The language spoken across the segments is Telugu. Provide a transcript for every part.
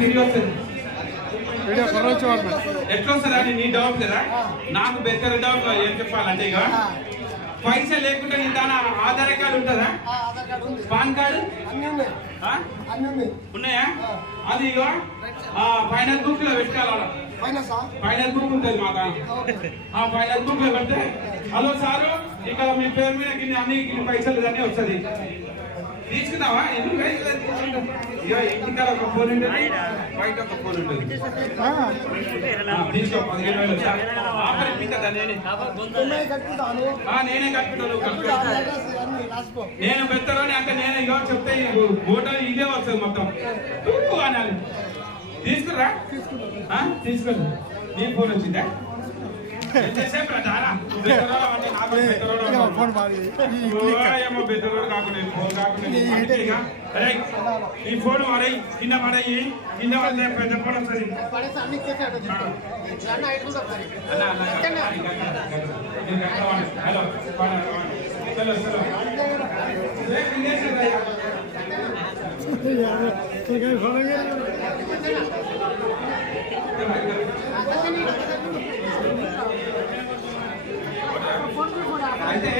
తిరిగి వస్తుంది ఎట్లా వస్తుందా నీ డౌట్ కదా నాకు బెత్తర డౌట్ ఏం చెప్పాలంటే ఇక పైసా లేకుండా నీ దాని ఆధార్ కార్డు ఉంటుందా పాన్ కార్డు ఉన్నాయా అది ఇక ఫైనాన్స్ బుక్ లో పెట్టుకోవాలి ఫైనాన్స్ బుక్ ఉంటుంది మా ఆ ఫైనాన్స్ బుక్ లో పెడితే హలో సారు ఇక్కడ మీ పేరు మీద గిన్ని అన్ని పైసలు అన్నీ వస్తుంది తీసుకుందావా ఎందుకు ఇంటికాడ ఒక ఫోన్ ఉంటుంది బయట ఒక ఫోన్ ఉంటుంది తీసుకో 15,000 ఆఫర్ ఇప్పించదా నేనే కట్టుకుంటాను నేను పెద్దలోని అంటే నేను ఇక చెప్తే ఓటర్ ఇదే వస్తుంది మొత్తం అనాలి తీసుకురా తీసుకోండి నీ ఫోన్ వచ్చిందా ఈ ఫోన్ వాడే కింద పడయి కింద పడితే పెద్ద ఫోన్ వస్తుంది హలో అయితే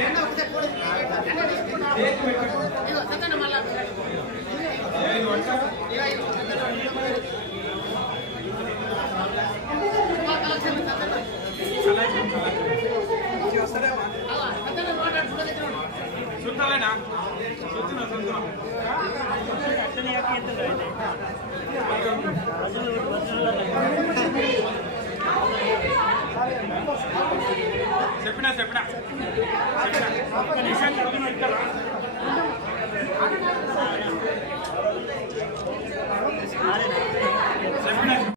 సుందరేనా చెప్పినా